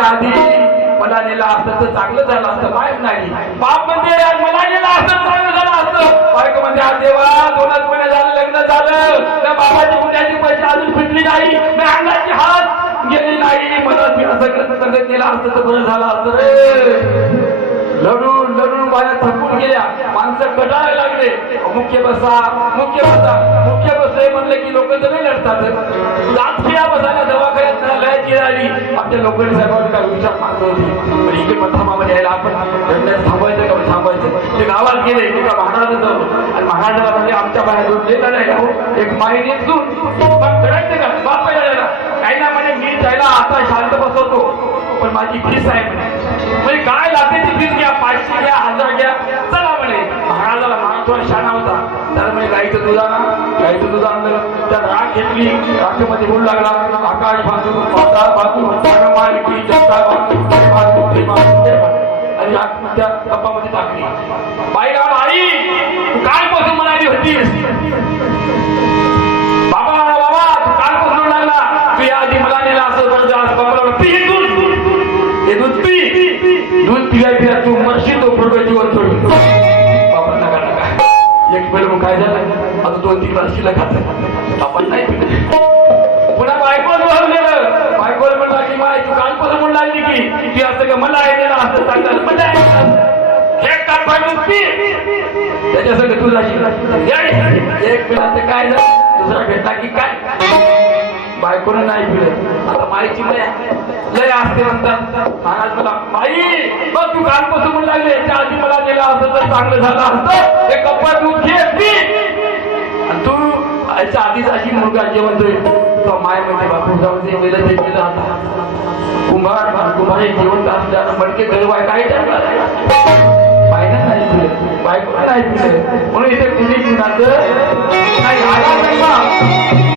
जाण्याच्या आधी मला नेला असतं तर चांगलं झालं असतं माहीत नाही. बाप म्हणजे मला नेला असतं चांगलं झालं असतं. मार्ग म्हणजे आज देवा दोनच महिने झालं लग्न झालं. बाबाची पुण्याची पैसे अजून फिटली नाही. अंगाची हात गेली नाही. म्हणत मी असं करत केलं असत तर बरं झालं असत रे. लढून लढून माझ्या थकून गेल्या. माणसं कटायला लागले. मुख्य बसा मुख्य बसा. मुख्य बसे म्हणलं की लोक जरी लढतात. आली आमच्या लोकांनी साहेबांनी काय विचार मागत पण इकडे मथामामध्ये यायला आपण त्यांना थांबायचं का थांबायचं? ते गावात गेले एका महाराजाला जाऊ आणि महाराजाला म्हणजे आमच्या बाहेर दोन देणार लढायला हो? एक माईने दूर मग लढायचं का? बाप पहिला काही ना म्हणजे मी त्याला आता शांत बसवतो. पण माझी फीस आहे म्हणजे काय लागते ती फीस घ्या? पाचशे घ्या हजार घ्या. चला म्हणे. महाराजाला महाराज शाणा होता. त्याला म्हणजे गाईचं दूध आणा. गाईचं दूध आणलं. त्या राग घेतली. राखेमध्ये बोलू लागला. आकाश आणि त्या कपामध्ये टाकली. आई तू कालपासून म्हणाली होतीस. बाबा बाबा तू कालपासून लागला तू या आधी मला नेला असं कर्ज आज बाबाला पी हे दूध. हे दूध पी. दूध पिल्या पिल्या तू मरशील तो पूर्व जीवन सोडून. बाबा नका नका. एक काय झालं? आता दोन तीन वर्षीला खात आपण नाही पुन्हा बायको जोहर गेलं बायकोला म्हणला की बाय तू कालपासून नाही. की ती असं का मला आहे असं सांगाल मला हे काल पी? त्याच्यासाठी तुला एक पिलाचं काय झालं? दुसरा भेटला की काय? बायकोनं नाही पिलं आता माईची लय लय असते म्हणतात. महाराज मला माई मग तू कालपासून म्हणू लागले. त्या आधी मला गेला असं तर चांगलं झालं असतं. ते कप्पा तू घे तू याच्या आधीच अशी मुलगा जे म्हणतोय माय म्हणजे बापू जाऊन ते गेलं ते गेलं कुंभार कुंभार एक असल्यानं मडके गरवाय टाकला नाही. नाही म्हणून इथे कुणी कुणाचं